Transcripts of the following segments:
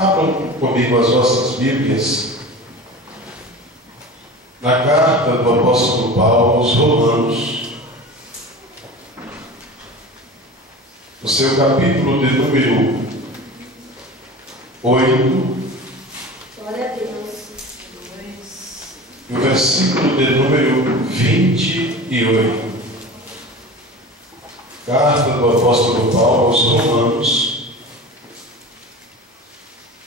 Abram comigo as vossas Bíblias na carta do apóstolo Paulo aos Romanos, no seu capítulo de número 8, Glória a Deus. e o versículo de número 28. Carta do apóstolo Paulo aos Romanos,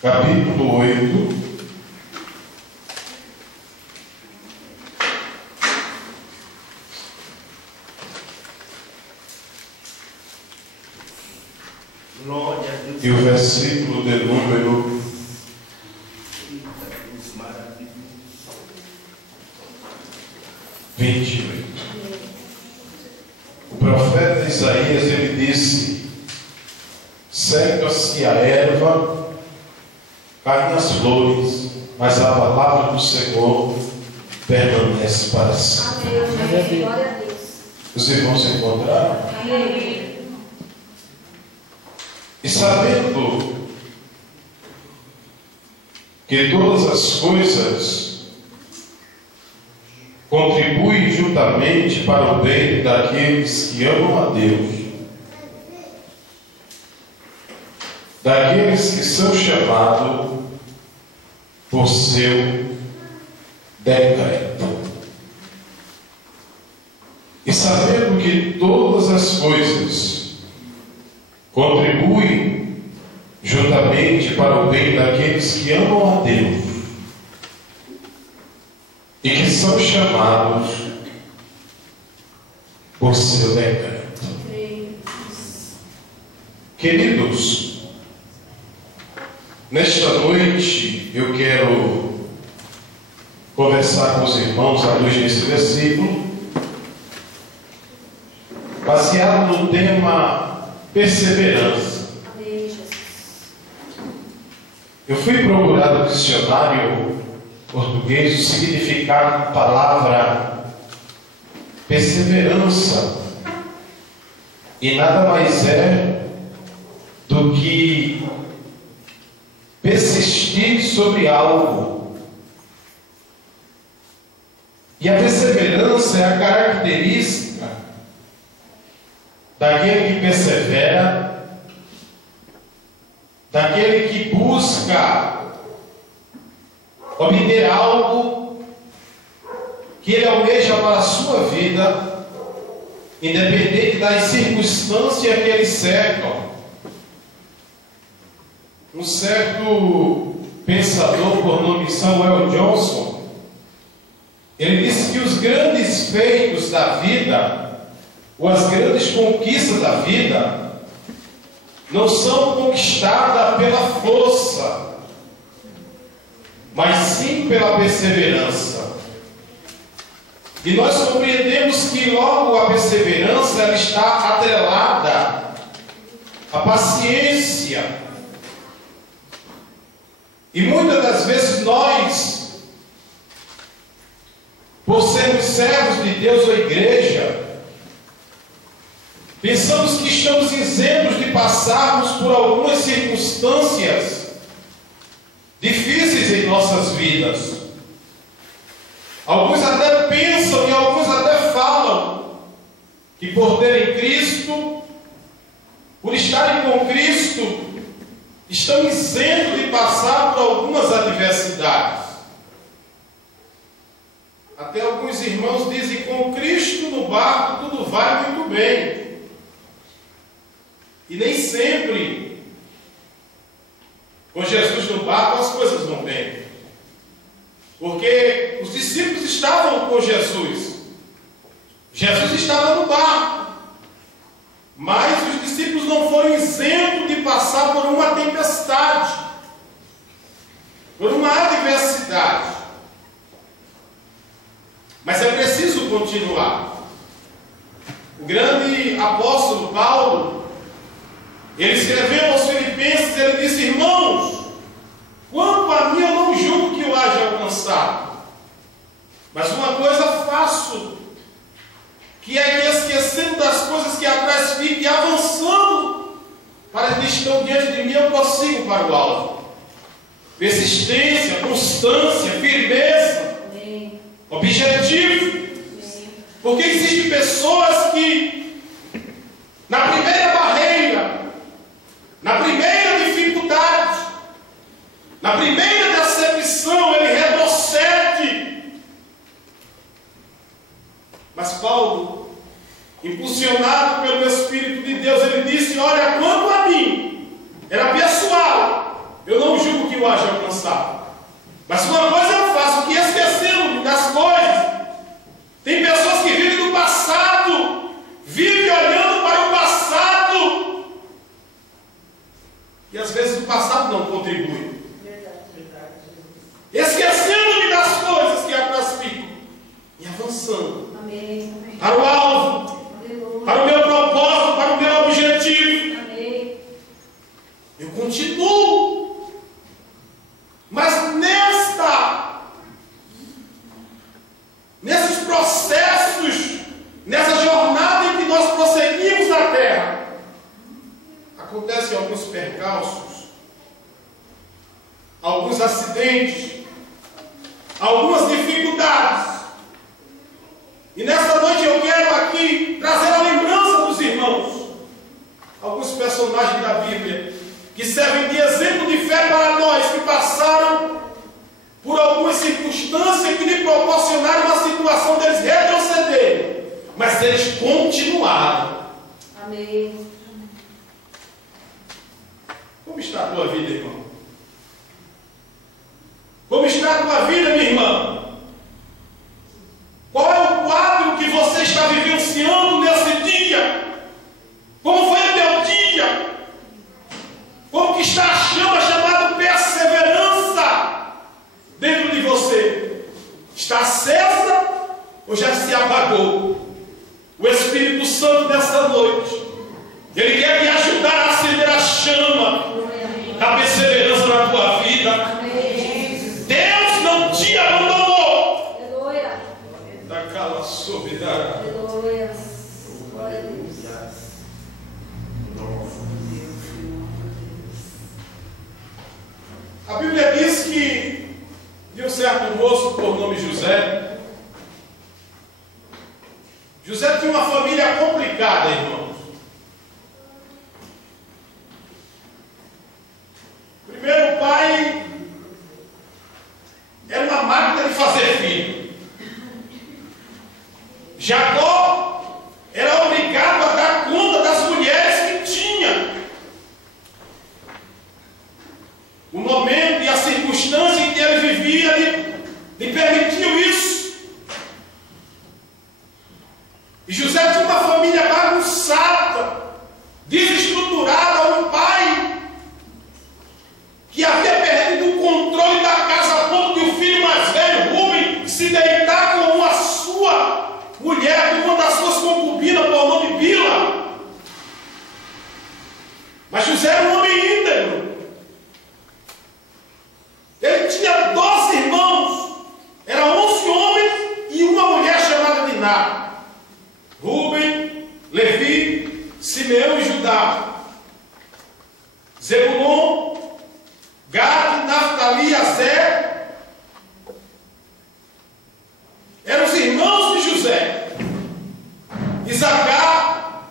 capítulo 8, e o versículo de número 28. O profeta Isaías, ele disse: seca-se a erva, caem as flores, mas a palavra do Senhor permanece para sempre. Amém. Glória a Deus. Os irmãos se encontraram? Amém. E sabendo que todas as coisas contribuem juntamente para o bem daqueles que amam a Deus, daqueles que são chamados por seu decreto. E sabendo que todas as coisas contribuem juntamente para o bem daqueles que amam a Deus e que são chamados por seu decreto. Queridos, nesta noite eu quero conversar com os irmãos à luz desse versículo, baseado no tema perseverança. Amém, Jesus. Eu fui procurar no dicionário português o significado da palavra perseverança, e nada mais é do que persistir sobre algo. E a perseverança é a característica daquele que persevera, daquele que busca obter algo que ele almeja para a sua vida, independente das circunstâncias que ele cercam. Um certo pensador por nome Samuel Johnson, ele disse que os grandes feitos da vida, ou as grandes conquistas da vida, não são conquistadas pela força, mas sim pela perseverança. E nós compreendemos que logo a perseverança ela está atrelada à paciência. E muitas das vezes nós, por sermos servos de Deus ou igreja, pensamos que estamos isentos de passarmos por algumas circunstâncias difíceis em nossas vidas. Alguns até pensam e alguns até falam que por terem Cristo, por estarem com Cristo, estão isentos de passar por algumas adversidades. Até alguns irmãos dizem: com Cristo no barco tudo vai muito bem. E nem sempre com Jesus no barco as coisas vão bem. Porque os discípulos estavam com Jesus. Jesus estava no barco. Mas os discípulos não foram isentos de passar por uma tempestade, por uma adversidade. Mas é preciso continuar. O grande apóstolo Paulo, ele escreveu aos Filipenses, ele disse: irmãos, quanto a mim eu não julgo que eu haja alcançado, mas uma coisa faço, que é que esquecendo das coisas que atrás fiquem, avançando para as que estão diante de mim, eu prossigo para o alvo. persistência, constância, firmeza, Amém. objetivo. Amém. Porque existem pessoas que, na primeira barreira, na primeira dificuldade, na primeira decepção, ele retrocede. Mas Paulo, impulsionado pelo Espírito de Deus, ele disse: olha, quanto a mim, era pessoal, eu não julgo que o haja alcançado. Mas uma coisa eu faço, que esquecendo das coisas. Tem pessoas que vivem do passado, vivem olhando para o passado, e às vezes o passado não contribui. Esquecendo-me das coisas que atrás ficam e avançando. Amém. Para o alvo, Aleluia. para o meu propósito, para o meu objetivo. Amém. Eu continuo. Mas nesses processos, nessa jornada em que nós prosseguimos na terra, acontecem alguns percalços, alguns acidentes, algumas dificuldades. E nesta noite eu quero aqui trazer a lembrança dos irmãos, alguns personagens da Bíblia, que servem de exemplo de fé para nós, que passaram por algumas circunstâncias que lhe proporcionaram uma situação deles retrocederem, mas eles continuaram. Amém. Como está a tua vida, irmão? Como está a tua vida, minha irmã? Qual é o quadro que você está vivenciando nesse dia? Como foi o teu dia? Como que está a chama chamada perseverança dentro de você? Está acesa ou já se apagou? O Espírito Santo nessa noite, ele quer te ajudar a acender a chama da perseverança na tua vida. Amém. Deus não te abandonou. Aleluia. Da cala soberana. Aleluia. Glória a Deus. A Bíblia diz que de um certo moço por nome José. José tinha uma família complicada, irmãos. Primeiro, o pai era uma máquina de fazer filho. Jacó era obrigado a dar conta das mulheres que tinha. O momento e a circunstância em que ele vivia lhe permitiu isso. E José tinha uma família bagunçada, desestruturada, um pai que havia perdido o controle da casa a ponto de o filho mais velho, Rubem, se deitar com a sua mulher, com uma das suas concubinas, por nome Bila. Mas José era um homem íntegro. Ele tinha 12 irmãos, eram 11 homens e uma mulher chamada Diná. Rubem, Levi, Simeão e Judá. Zebulon, Gad, Naftali e Aser eram os irmãos de José. Isacar,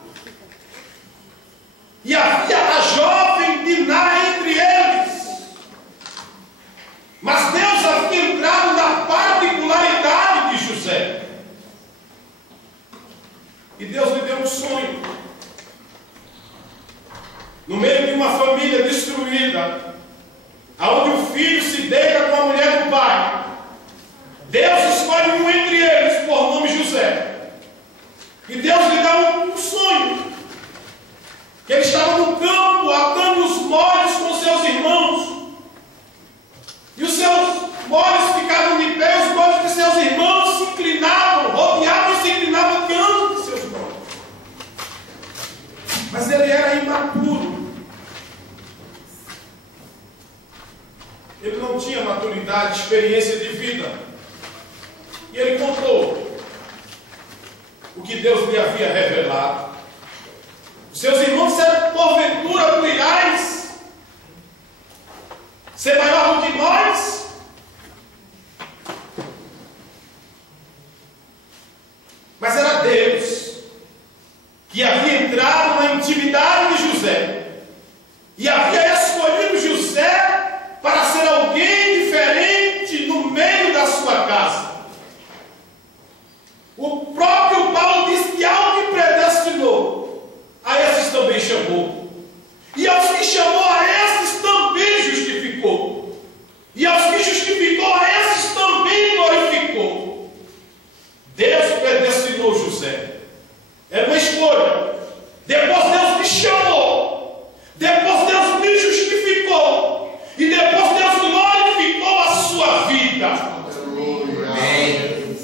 e havia a jovem Diná entre eles. Mas Deus havia entrado na particularidade de José. E Deus lhe deu um sonho. No meio de uma família destruída, aonde o filho se deita com a mulher do pai, Deus escolhe um entre eles, por nome José. E Deus lhe dá um sonho. Que ele estava no campo, atando os molhos com seus irmãos. E os seus molhos ficavam de pé, os molhos de seus irmãos se inclinavam, rodeavam e se inclinavam diante de seus molhos. Mas ele era imaturo. Ele não tinha maturidade, experiência de vida. E ele contou o que Deus lhe havia revelado. Os seus irmãos disseram: porventura tu irás ser maior do do que nós? Mas era Deus que havia entrado na intimidade de José e havia escolhido José para ser alguém diferente no meio da sua casa. O próprio Paulo diz que ao que predestinou, a esses também chamou. E aos que chamou, a esses também justificou. E aos que justificou, a esses também glorificou. Deus predestinou José. Era uma escolha. Depois Deus me chamou. Depois Deus me justificou. E depois Deus glorificou a sua vida. Amém.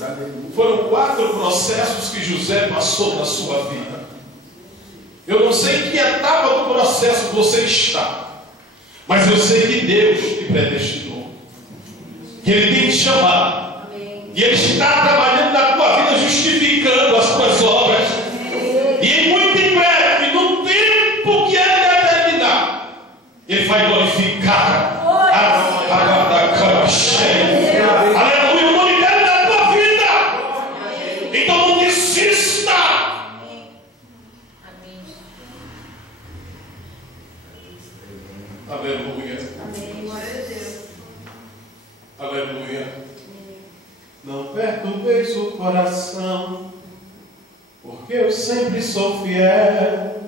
Foram 4 processos que José passou na sua vida. Eu não sei em que etapa do processo você está, mas eu sei que Deus te predestinou, que Ele tem te chamado. Amém. E Ele está trabalhando na tua vida, justificando as tuas obras. Amém. E muito em breve, no tempo que Ele determinar, Ele vai glorificar a cama cheia. Aleluia, o nome dele na tua vida. Então não desista. Aleluia. Amém. Glória a Deus. Aleluia. Não perturbeis o coração, porque eu sempre sou fiel.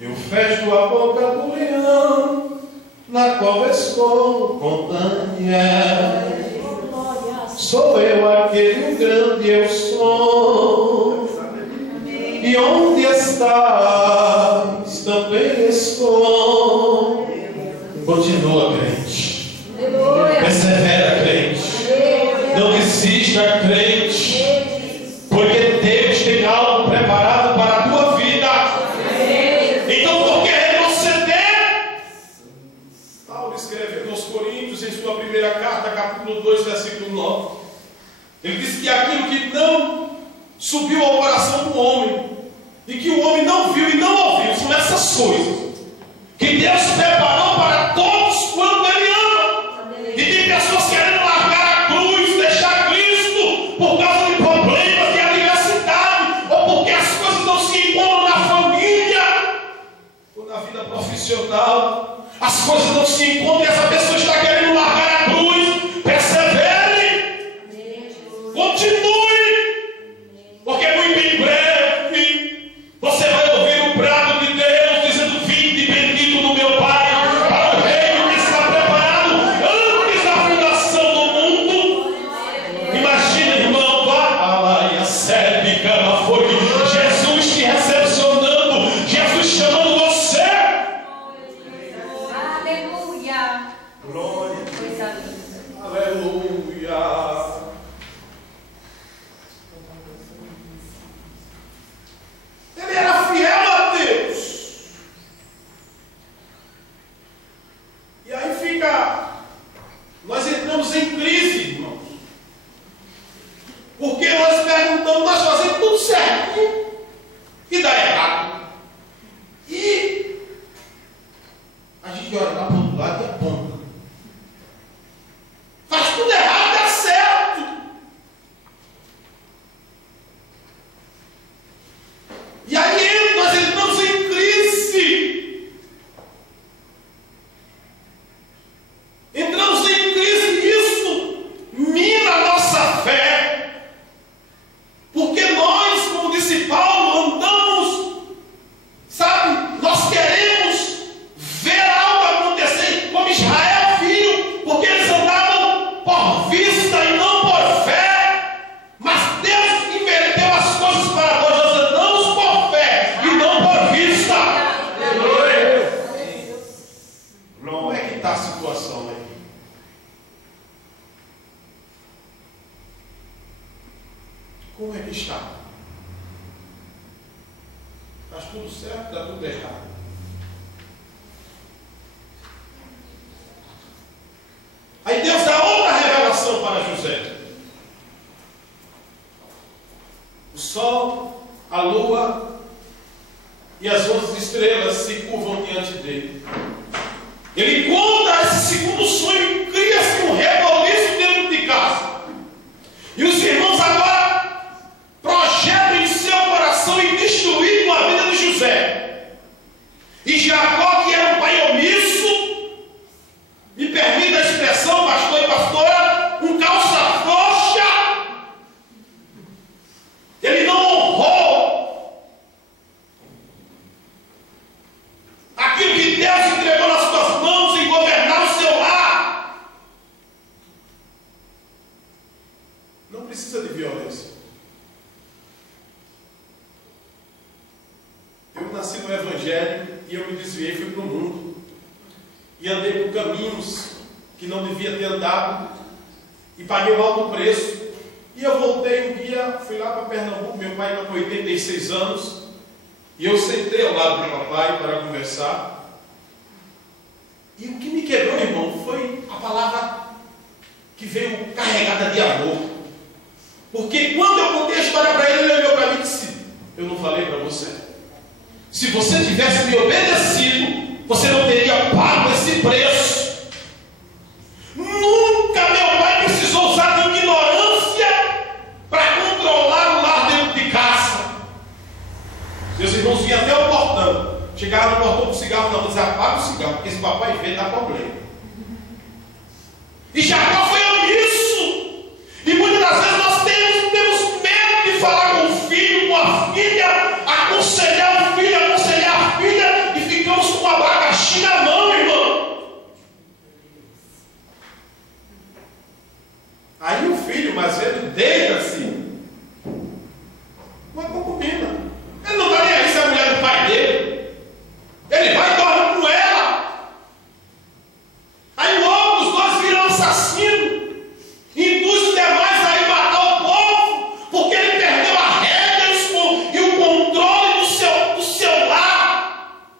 Eu fecho a boca do leão, na qual estou com Daniel. Sou eu aquele o grande eu sou. E onde estás, também estou. Continua, crente. Persevera, crente. Não desista, crente. Porque Deus tem algo preparado para a tua vida. Então, por que retroceder? Paulo escreve aos Coríntios, em sua primeira carta, capítulo 2, versículo 9. Ele diz que aquilo que não subiu ao coração do homem, e que o homem não viu e não ouviu, são essas coisas que Deus preparou para todos quando Ele ama. E tem pessoas querendo largar a cruz, deixar Cristo por causa de problemas, de adversidade, ou porque as coisas não se encontram na família ou na vida profissional. As coisas não se encontram e essa pessoa está querendo largar a cruz. Persevere, continue, porque muito em breve você vai ouvir o brado de Deus dizendo: vinde bendito do meu Pai, para o reino que está preparado antes da fundação do mundo. Imagina, irmão, vá lá e a sede cama foi Jesus te recepcionando, Jesus chamando você. Aleluia. Glória. Coisa linda. Aleluia. Ele era fiel a Deus. E aí fica, nós entramos em crise, irmãos. Porque nós perguntamos, nós fazemos tudo certinho e dá errado. E a gente olha lá para o outro lado e aponta. Faz tudo errado e dá certo. E aí nós entramos em crise. Entramos em crise e isso mina a nossa fé. Porque nós, como disse Paulo, andamos, sabe, nós queremos ver algo acontecer como Israel viu, porque eles andavam por vista e não por fé. Mas Deus inverteu as coisas para nós. Nós andamos por fé e não por vista. Como é que está a situação aí? Como é que está? Está tudo certo, está tudo errado. Aí Deus dá outra revelação para José. O sol, a lua e as 11 estrelas se curvam diante dele. Ele conta esses esse segundo sonho, cria-se um reboliço dentro de casa. E os irmãos agora projetam em seu coração e destruir a vida de José. E Jacó, que era um pai omisso, me permita a expressão, pastor e pastora, um calça frouxa. Ele não honrou aquilo que Deus entregou nas suas mãos em governar o seu lar. Não precisa de violência. Eu nasci no Evangelho e eu me desviei e fui para o mundo. E andei por caminhos que não devia ter andado e paguei um alto preço. E eu voltei um dia, fui lá para Pernambuco, meu pai está com 86 anos, e eu sentei ao lado do papai para conversar. E o que me quebrou, irmão, foi a palavra que veio carregada de amor. Porque quando eu contei a história para ele, ele olhou para mim e disse: eu não falei para você? Se você tivesse me obedecido, você não teria pago esse preço. Nunca meu pai precisou usar de ignorância para controlar o lar dentro de casa. Meus irmãos vinham até o portão. Chegaram no portão com o cigarro na mão e diziam: apaga o cigarro, porque esse papai vê, dá problema. E Jacó foi omisso. E muitas das vezes nós temos medo de falar com o filho, com a filha, aconselhar o filho, aconselhar a filha, e ficamos com o abacaxi na mão, irmão. Aí o filho mais velho deita-se uma concubina. Ele não está nem aí se é a mulher do pai dele. Ele vai e dorme com ela. Aí logo os dois viram assassinos. Induz os demais a ir matar o povo, porque ele perdeu a rédea e o controle do seu lar.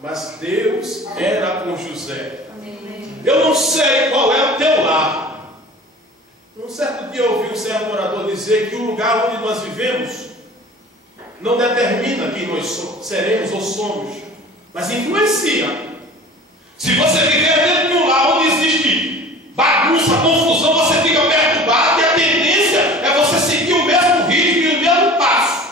Mas Deus era com José. Eu não sei qual é o teu lar. Um certo dia eu ouvi um servo orador dizer que o lugar onde nós vivemos não determina quem nós seremos ou somos, mas influencia. Se você viver dentro de um lar onde existe bagunça, confusão, você fica perturbado e a tendência é você seguir o mesmo ritmo e o mesmo passo.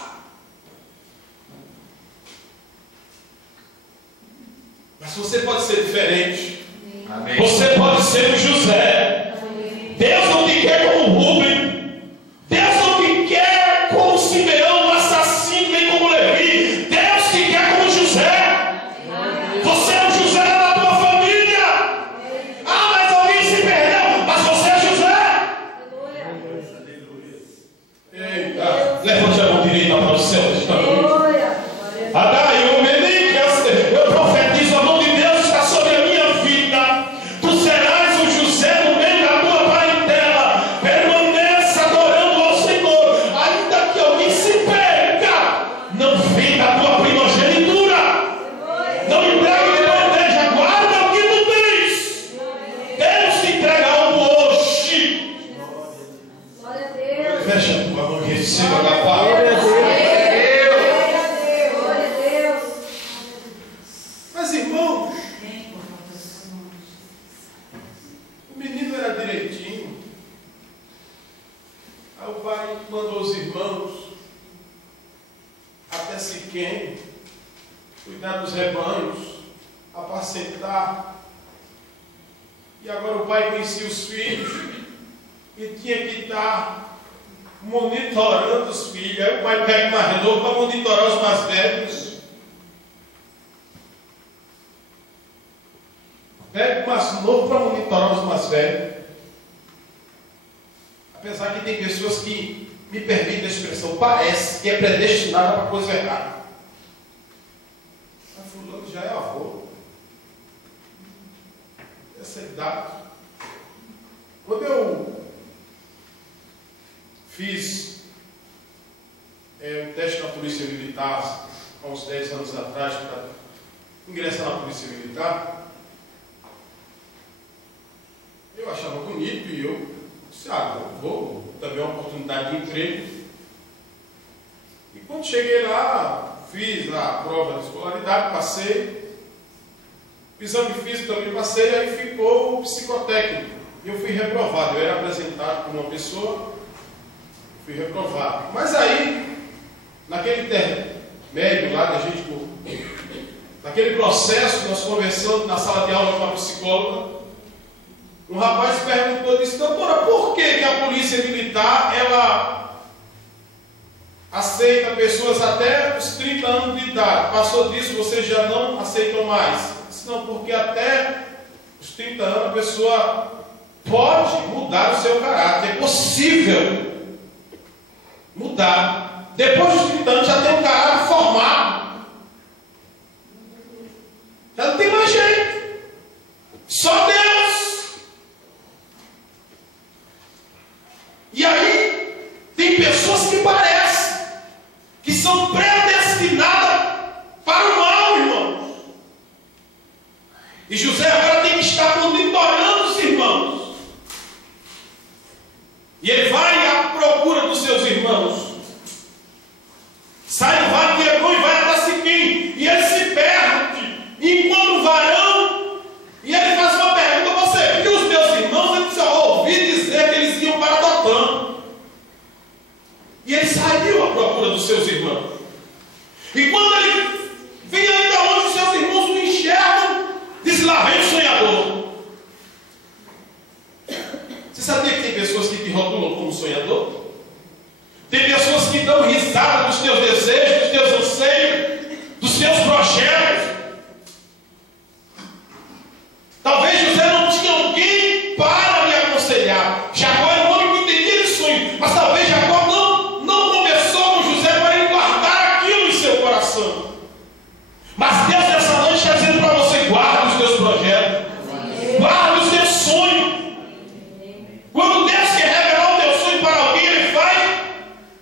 Mas você pode ser diferente. Amém. Você pode ser um José. Amém. Deus não te quer como Rubem. Deus não te quer como Simeão, um assassino, nem como Levi. Deus te quer como José. Amém. Você é um José da tua família. Amém. Ah, mas alguém se perdeu. Mas você é José. Eita, levante a mão direita para o céu. Eu profetizo a mão de Deus está sobre a minha vida. Tu serás um José no meio da tua parentela. Permaneça adorando ao Senhor, ainda que alguém se perca. Não venda a tua primogenitura. Não entregue de bandeja. Guarda o que tu tens. Deus te entrega algo hoje. Fecha a tua mão e receba da palavra. Mas irmãos, o menino era direitinho. Aí o pai mandou os irmãos até Siquém cuidar dos rebanhos, apacentar. E agora o pai conhecia os filhos e tinha que estar monitorando os filhos. Aí o pai pega o mais novo para monitorar os mais velhos. Pega o mais novo para monitorar os mais velhos. Apesar que tem pessoas que me permitem a expressão, parece que é predestinada para coisa errada. Mas fulano já é avô. Essa idade. Quando eu fiz um teste na Polícia Militar, há uns 10 anos atrás, para ingressar na Polícia Militar, eu achava bonito e eu disse: vou também uma oportunidade de emprego. E quando cheguei lá, fiz a prova de escolaridade, passei. O exame físico também passei, aí ficou o psicotécnico. E eu fui reprovado. Eu era apresentado por uma pessoa, fui reprovado. Mas aí, naquele intermédio lá, naquele processo, nós conversando na sala de aula com uma psicóloga, um rapaz perguntou, disse: doutora, por que a polícia militar, ela aceita pessoas até os 30 anos de idade? Passou disso, vocês já não aceitam mais? Disse: não, porque até os 30 anos a pessoa pode mudar o seu caráter. É possível mudar. Depois dos 30 anos já tem um caráter formado. Já não tem mais jeito. Só Deus. E aí, tem pessoas que parecem que são predestinadas para o mal, irmãos. E José agora tem que estar monitorando os irmãos. E ele vai à procura dos seus irmãos. Sai do vale de Hebron e vai até Siquém. E ele se perde. E encontra um varão. E ele faz uma pergunta a você: porque os meus irmãos, eles só ouvi dizer que eles iam para Dotã. E ele saiu à procura dos seus irmãos. E quando ele vem ainda onde os seus irmãos o enxergam, diz: lá vem o sonhador. Você sabia que tem pessoas que te rotulam como sonhador? Tem pessoas que dão risada dos teus desejos, dos teus anseios, dos teus projetos. Talvez José não tinha alguém para lhe aconselhar. Jacó era um homem que entendia de sonho, mas talvez Jacó não conversou com José para ele guardar aquilo em seu coração. Mas Deus nessa noite está dizendo para você: guarda os teus projetos, guarda os teus sonhos. Quando Deus quer revelar o teu sonho para alguém, Ele faz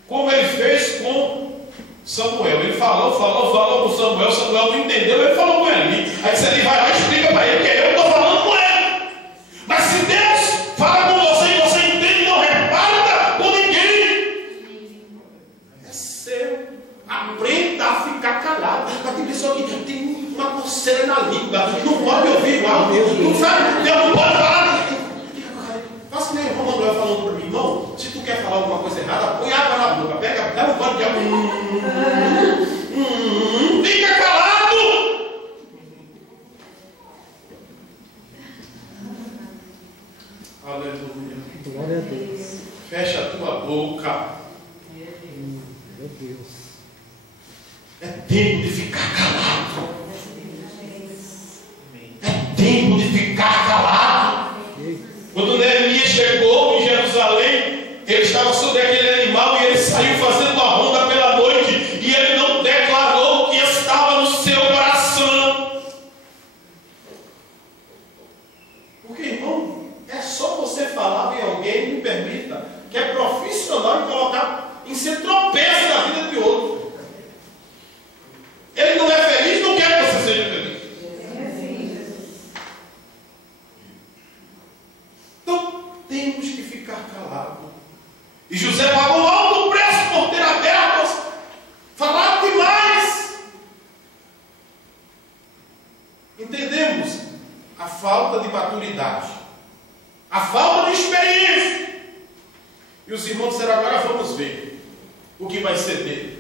como Ele fez com Samuel. Ele falou com Samuel. Samuel não entendeu, Ele falou com ele. Aí você vai lá e explica para ele que eu estou falando com ele. Mas se Deus fala com você e você entende, não reparta com ninguém. É seu. Aprenda a ficar calado. Tem pessoa que tem uma coceira na língua, não pode ouvir igual Deus. Não sabe? Deus não pode falar. Faça que nem o irmão Manuel falando para mim: irmão, se tu quer falar alguma coisa errada, põe água na boca, dá um banho de água. Fica calado. Aleluia. Glória a Deus. Fecha a tua boca. Meu Deus. É tempo de ficar calado. É tempo de ficar calado. Quando Neemias chegou em Jerusalém, ele estava sobre aquele animal e ele saiu fazendo uma ronda pela noite, e ele não declarou o que estava no seu coração. Porque, irmão, é só você falar em alguém, me permita, que é profissional e colocar em ser tropeço na vida de outro. Ele não é feliz, não quer que você seja feliz. Então, temos que ficar calados. E José pagou alto preço por ter aberto, falado demais. Entendemos a falta de maturidade, a falta de experiência. E os irmãos disseram: agora vamos ver o que vai ser dele.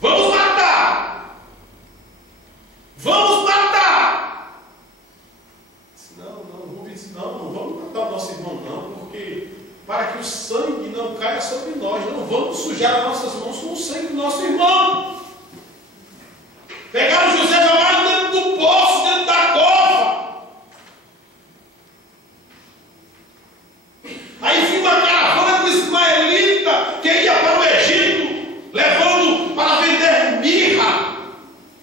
Vamos matar! Vamos matar! Não, Rubens, não vamos matar o nosso irmão, não, porque para que o sangue não caia sobre nós, não vamos sujar as nossas mãos com o sangue do nosso irmão. Pegaram José, jogaram dentro do poço, dentro da cova. Aí vinha uma caravana de ismaelita que ia para o Egito, levando para vender mirra,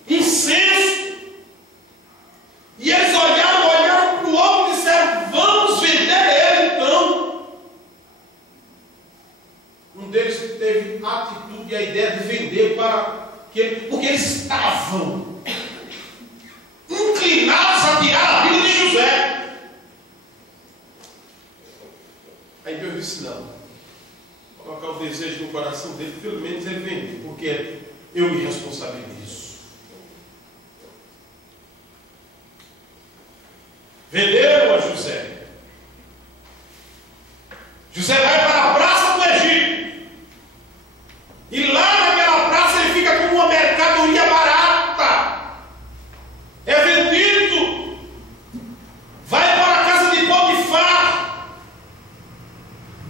incenso. E eles olharam para o homem e disseram: vamos vender ele então. Um deles teve a atitude e a ideia de vender porque eles estavam inclinados a tirar a vida de José. Aí Deus disse: não, colocar o desejo no coração dele, pelo menos ele vende, porque eu me responsabilizo. Venderam a José. José vai para a praça do Egito. E lá naquela praça ele fica como uma mercadoria barata. É vendido. Vai para a casa de Potifar.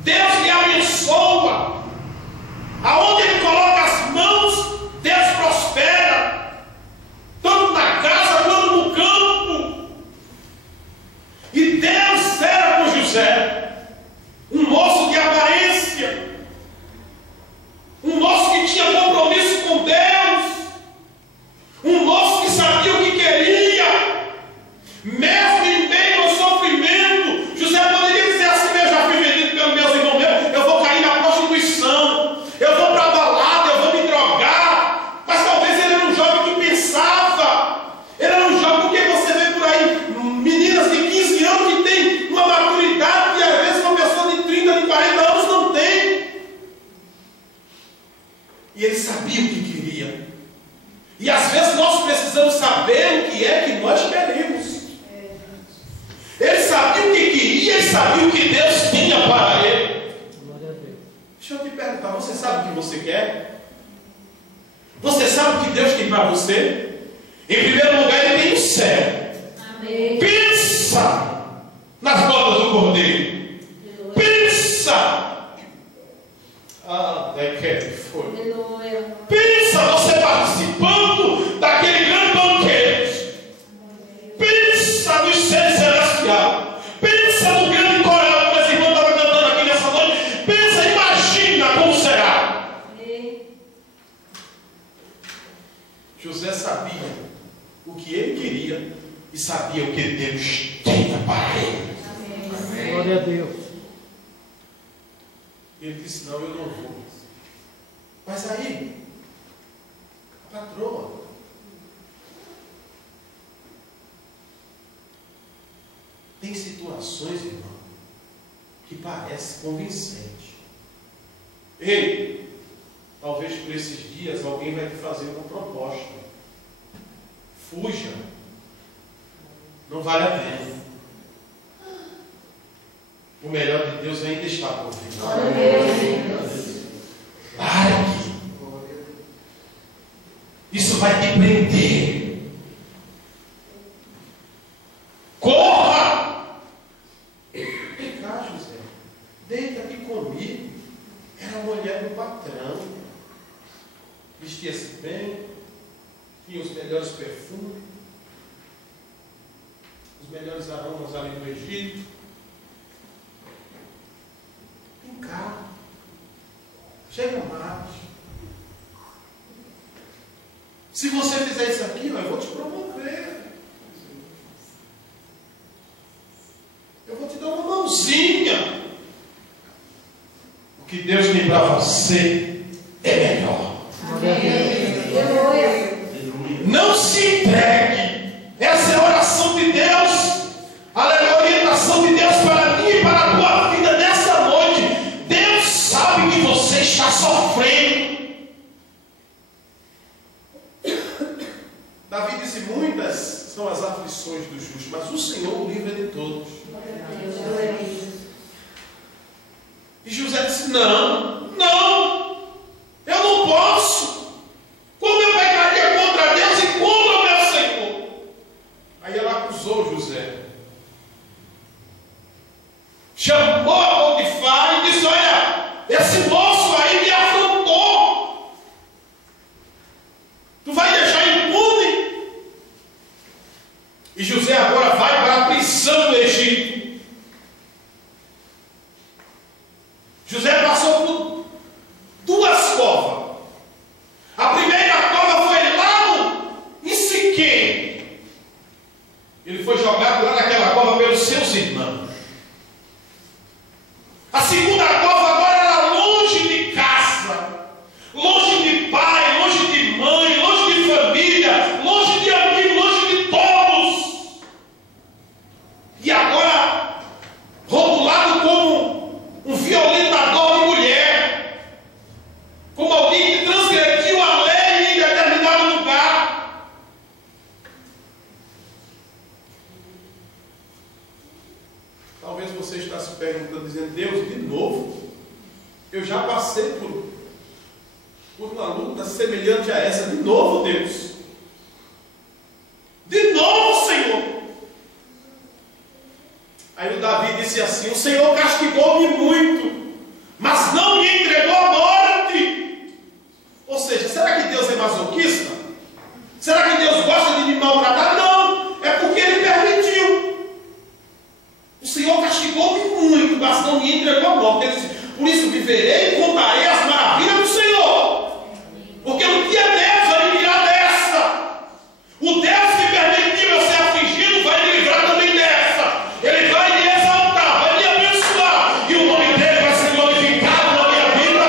Deus lhe abençoa. Aonde ele coloca as mãos, Deus prospera. Tanto na casa quanto no campo. E Deus era com José. Um moço de aparência, um moço que tinha compromisso com Deus, um moço que sabia o que queria, mesmo em meio ao sofrimento. José poderia dizer assim: eu já fui vendido pelos meus irmãos meus, eu vou cair na prostituição, eu vou para a balada, eu vou me drogar. Mas talvez ele era um jovem que pensava, ele era um jovem, porque você vê por aí meninas de 15 anos que têm uma maturidade que às vezes uma pessoa de 30, de 40 anos não tem. E ele sabia o que queria. E às vezes nós precisamos saber o que é que nós queremos. Ele sabia o que queria, ele sabia o que Deus tinha para ele. Deixa eu te perguntar, você sabe o que você quer? Você sabe o que Deus tem para você? Em primeiro lugar, ele tem o céu. Amém. Pensa nas bodas do Cordeiro. Pensa. Até que foi. Aleluia. Pensa você participando daquele grande banquete. Pensa nos seres celestiais. Pensa no grande coral que as irmãs estavam cantando aqui nessa noite. Pensa, imagina como será. José sabia o que ele queria e sabia o que Deus tinha para ele. Amém. Glória a Deus. Ele disse: não, eu não vou. Mas aí, a patroa, tem situações, irmão, que parece convincente. Ei, talvez por esses dias alguém vai te fazer uma proposta. Fuja. Não vale a pena. O melhor de Deus ainda está por vir. Largue. Isso vai te prender. Corra. Vem cá, José. Deita aqui comigo. Era a mulher do patrão. Vestia-se bem. Tinha os melhores perfumes. Os melhores aromas ali do Egito. Vem cá. Chega mais. Se você fizer isso aqui, eu vou te promover. Eu vou te dar uma mãozinha. O que Deus tem para você é melhor. Não se entregue. Essa é a oração de Deus. A orientação de Deus para mim e para a tua vida nessa noite. Deus sabe que você está sofrendo. Davi disse: muitas são as aflições do justo, mas o Senhor o livra de todos. E José disse: não, eu não posso. Como eu pecaria contra Deus e contra o meu Senhor? Aí ela acusou José. Chamou a Potifar e disse: olha, esse moço aí me afrontou. Tu vai deixar impune? E José agora vai para a prisão do Egito. José passou por duas covas. A primeira cova foi lá em Siquém. Ele foi jogado lá naquela cova pelos seus irmãos. A segunda cova agora era longe de casa, longe de pai, longe de mãe, longe de família, longe de amigo, longe de todos. E agora, rotulado como um violentador de mulher, como alguém que transgrediu a lei em determinado lugar. você está se perguntando, dizendo: Deus, de novo? Eu já passei por uma luta semelhante a essa. De novo, Deus? De novo, Senhor? Aí o Davi disse assim: o Senhor castigou-me muito, mas não me entregou à morte. Ou seja, será que Deus é masoquista? Será que Deus gosta de me maltratar? Não, é porque Ele permitiu. O Senhor castigou-me muito, mas não me entregou à morte. Ele disse: por isso viverei e contarei as maravilhas do Senhor. Porque um dia Deus vai me tirar dessa. O Deus que permitiu eu ser afligido vai me livrar também dessa. Ele vai me exaltar, vai me abençoar, e o nome dele vai ser glorificado na minha vida.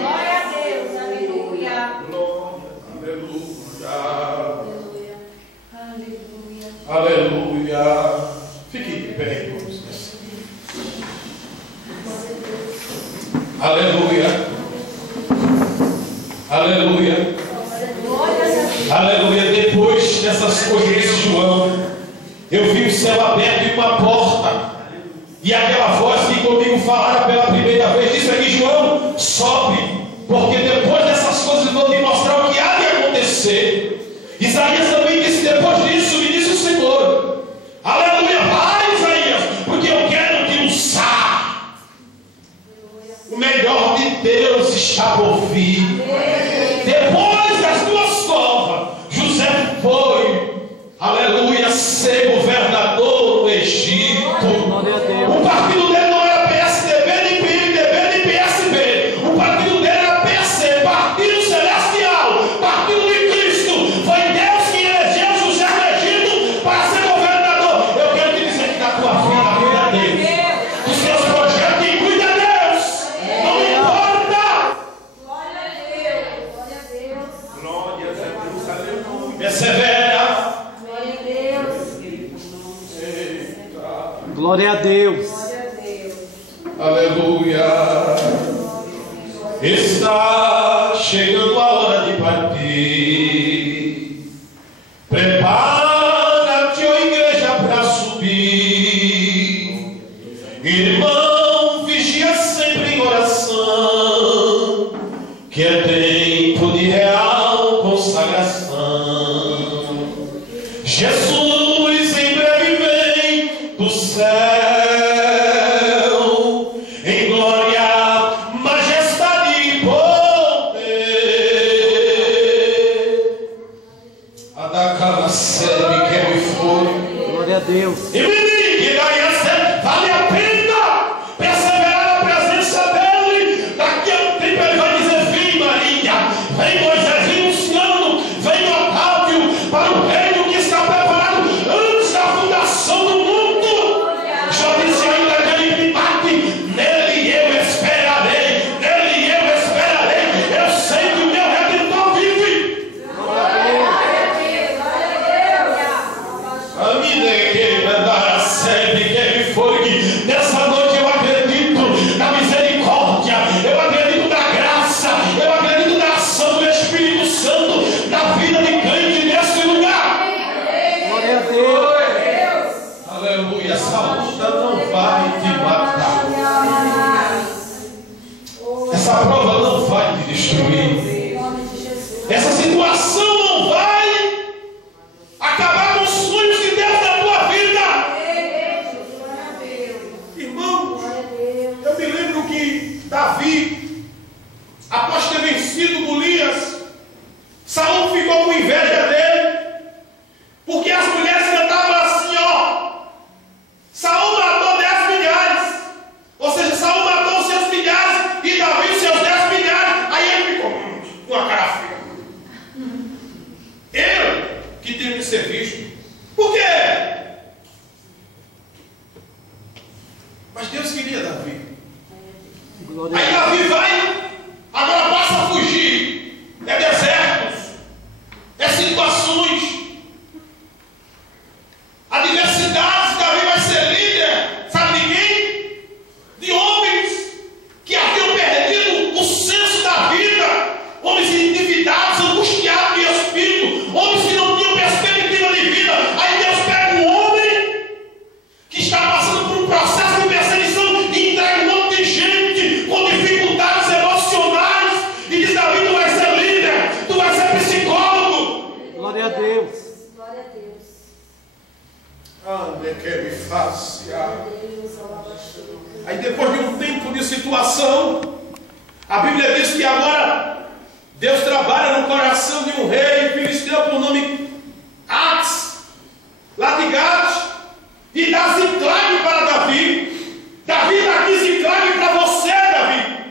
Glória a Deus, aleluia. Aleluia. Aleluia. Fique de pé, irmãos. Aleluia. Aleluia. Aleluia. Depois dessas coisas de João, eu vi o céu aberto e uma porta. E aquela voz que comigo falara pela primeira vez disse aqui: João, sobe, porque depois dessas coisas eu vou te mostrar o que há de acontecer. Isaías também disse: depois disso me disse o Senhor. Aleluia. Vai, Isaías, porque eu quero te usar. O melhor de Deus está por vir. Depois das duas covas, José foi, aleluia, ser governador do Egito. O partido dele não era PSDB, nem PMDB, nem PSB. O partido dele era PC, Partido Celestial, Partido de Cristo. Foi Deus que elegeu José do Egito para ser governador. Eu quero te dizer que da tua vida, cuida a Deus. Dos teus projetos, quem cuida a Deus. Não importa. Glória a Deus, glória a Deus. Glória a Deus, aleluia. Persevera. Glória a Deus. Glória a Deus. Glória a Deus. Aleluia. Está chegando a hora de partir. Prepara-te, ó igreja, para subir. Irmão, vigia sempre em oração, que é tempo de real consagração. Jesus em breve vem do céu, em glória, majestade e poder. A da cama serve que me foi. Glória a Deus. E me diga, vale a pena perseverar na presença dele. Daqui a um tempo ele vai dizer: vem Maria, vem Moisés, vem Luciano, vem Otávio, para o reino que está preparado antes da fundação do mundo. Já disse ainda aquele que bate: nele eu esperarei, nele eu esperarei. Eu sei que o meu Redentor vive. A minha que mandar serve que me foi. Nessa noite eu acredito na misericórdia, eu acredito na graça, eu acredito na ação do Espírito Santo na vida de crente nesse lugar. Glória a Deus. Aleluia. Essa luta não vai te matar, essa prova não vai te destruir, essa situação não vai acabar com os sonhos de Deus na tua vida. Irmãos, eu me lembro que Davi, após ter vencido Golias, Saul ficou com inveja dele, porque as mulheres cantavam assim, ó: Saul matou 10 milhares. Ou seja, Saul matou os seus milhares e Davi os seus 10 milhares. Aí ele ficou com a cara feia. Eu, que tenho que ser visto. Por quê? Mas Deus queria Davi. Glória a Aí Deus. Davi vai, agora passa a fugir. É desertos, é situações, adversidades. Davi vai ser líder, sabe de quem? De homens que haviam perdido o senso da vida, homens endividados, angustiados de espírito, homens que não tinham perspectiva de vida. Aí Deus pega Glória a Deus. Ande que me faça. Glória a Deus. Alabaxu. Aí depois de um tempo de situação, a Bíblia diz que agora Deus trabalha no coração de um rei filisteu por nome Ax, lá de Gate, e dá Ziclague para Davi. Davi dá aqui Ziclague para você, Davi.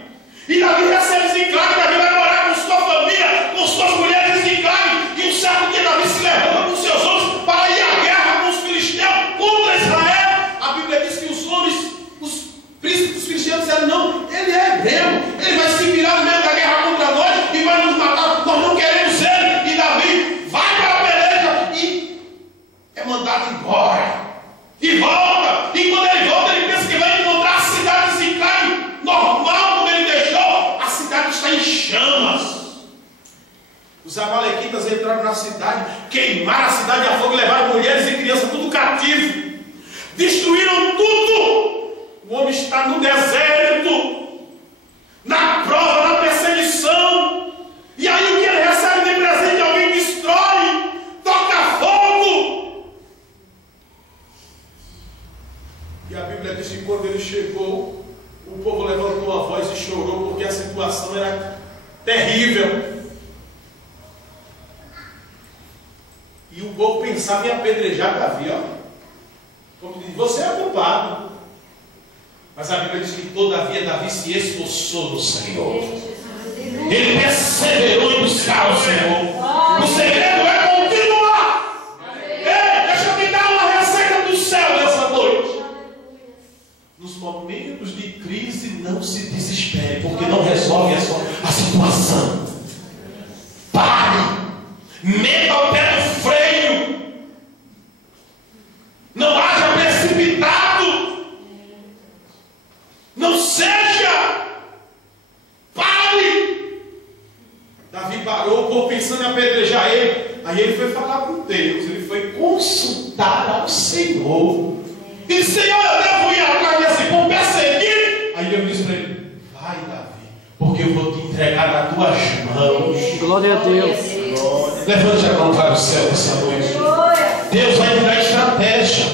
E Davi recebe Ziclague, Davi vai morar com sua família, com suas mulheres em Ziclague. E um certo dia Davi se levanta com seus homens para ir à guerra com os filisteus contra Israel. A Bíblia diz que os homens, os príncipes dos filisteus disseram: não, ele é hebreu, ele vai se virar no meio da guerra contra nós e vai nos matar, nós não queremos ele. E Davi vai para a peleja e é mandado embora. E volta, e quando ele volta, ele pensa que vai encontrar a cidade de Ziclague normal como ele deixou. A cidade está em chamas. Os amalequitas entraram na cidade, queimaram a cidade a fogo, levaram mulheres e crianças tudo cativo, destruíram tudo. O homem está no deserto, na prova, na perseguição, e aí o que ele recebe de presente, alguém destrói, toca fogo. E a Bíblia diz que quando ele chegou, o povo levantou a voz e chorou, porque a situação era terrível. E o povo pensava em apedrejar Davi, ó. Como diz, você é culpado. Mas a Bíblia diz que todavia Davi se esforçou no Senhor. Ele perseverou em buscar o Senhor. O segredo é continuar. Deixa eu me dar uma receita do céu nessa noite. Nos momentos de crise, não se desespere, porque não resolve a situação. Pare. Meta o pé no freio. Não haja precipitado. Não seja. Pare. Davi parou, o povo pensando em apedrejar ele. Aí ele foi falar com Deus. Ele foi consultar ao Senhor. E disse: Senhor, eu devo ir atrás desse povo perseguir? Aí Deus disse para ele: vai, Davi, porque eu vou te entregar nas tuas mãos. Glória a Deus. Levante a mão para o céu essa noite. Deus vai te dar estratégia.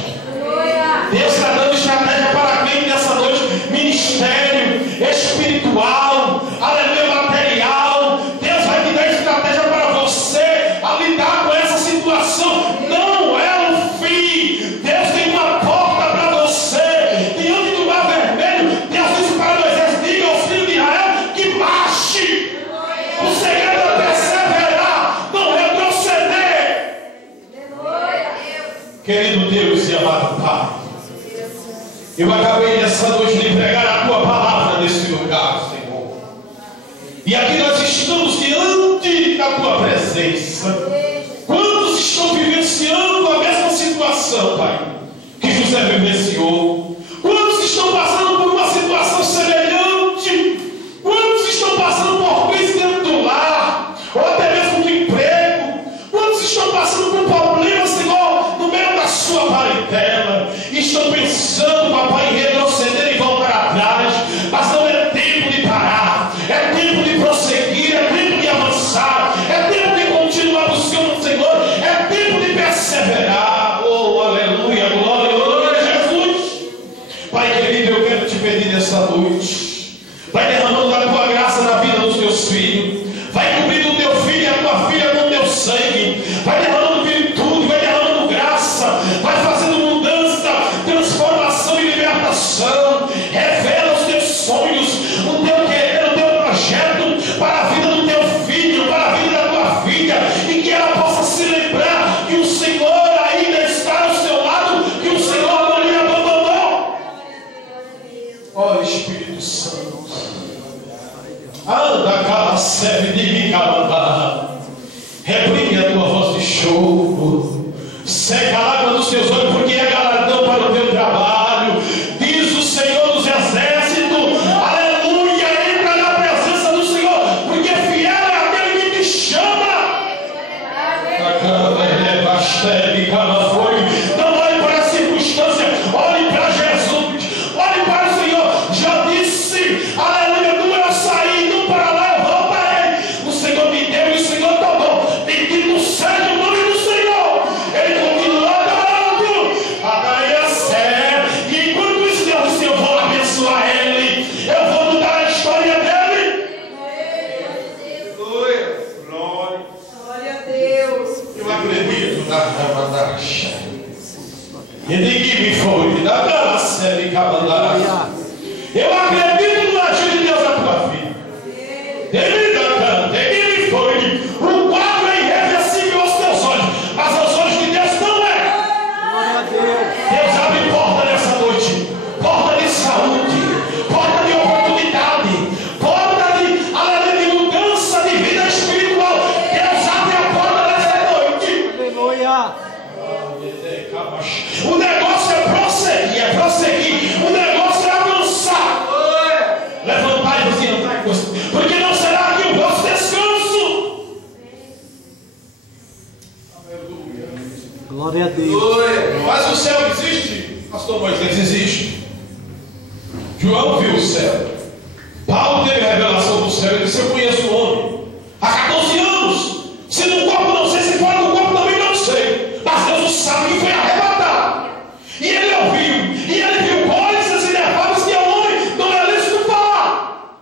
Deus está dando estratégia para quem nessa noite? Ministério, espiritual, aleluia, material. Deus vai te dar estratégia para você a lidar com essa situação. Não é o fim. Deus tem uma porta para você. Diante do mar vermelho, Deus disse para Moisés: diga ao filho de Israel que marche. O segredo é perseverar, não retroceder. Querido Deus e amado Pai, eu acabei nessa noite de pregar a Tua palavra nesse lugar, Senhor. E aqui nós estamos diante da Tua presença. Quantos estão vivenciando a mesma situação, Pai, que José vivenciou? Quantos estão passando por uma situação semelhante? Quantos estão passando por crise dentro do lar? Ou até mesmo de emprego? Quantos estão passando por problemas, Senhor, no meio da sua parentela? Estão pensando, papai, em retroceder e voltar atrás. Mas não é tempo de parar. É tempo de prosseguir. É tempo de avançar. É tempo de continuar buscando o Senhor. É tempo de perseverar. Oh, aleluia, glória, glória a Jesus. Pai querido, eu quero te pedir nessa noite. Vai derramando a Tua graça na vida dos Teus filhos. Vai cobrindo o Teu filho e a Tua filha com o Teu sangue. Vai derramando virtude. Vai derramando graça. Vai fazendo mudança, transformação e libertação. Revela os Teus sonhos, o Teu querer, o Teu projeto para a vida do Teu filho, para a vida da Tua filha, e que ela possa se lembrar que o Senhor ainda está ao seu lado, que o Senhor não lhe abandonou. Ó Espírito Santo, anda cala serve de mim calabá, reprime a Tua voz de choro, seca a lágrima dos Teus olhos, porque é galardão para o Teu trabalho. Diz o Senhor dos Exércitos, aleluia, entra na presença do Senhor, porque fiel é aquele que te chama. Não olhe para a circunstância, olhe para Jesus, olhe para o Senhor. Já disse, aleluia, do eu saí, do para lá eu voltarei. O Senhor me deu e o Senhor tomou. Bendito seja o nome do Senhor. Eu acredito no agir de Deus na tua vida. O quadro é irreversível aos teus olhos, mas aos olhos de Deus não é. Deus abre porta nessa noite, porta de saúde, porta de oportunidade, porta de mudança de vida espiritual. Deus abre a porta nessa noite. Aleluia. O negócio é prosseguir, o negócio é avançar. Levantar e você não vai coisa, porque não será aqui o vosso descanso. Glória a Deus. Mas o céu existe, pastor Moisés, existe. João viu o céu. Paulo teve a revelação do céu. Ele disse: eu conheço o homem há 14 anos. Se no corpo não sei, se fora do corpo também não sei. Mas Deus sabe que foi arrebatado. E ele ouviu, e ele viu coisas inefáveis que ao homem não é lícito falar.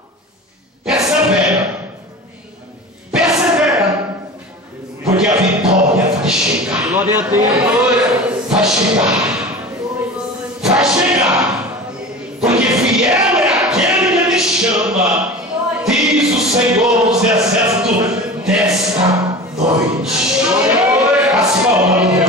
Persevera, porque a vitória vai chegar. Glória a Deus. Vai chegar, porque fiel é aquele que me chama, diz o Senhor dos Exércitos, nesta noite. As palmas.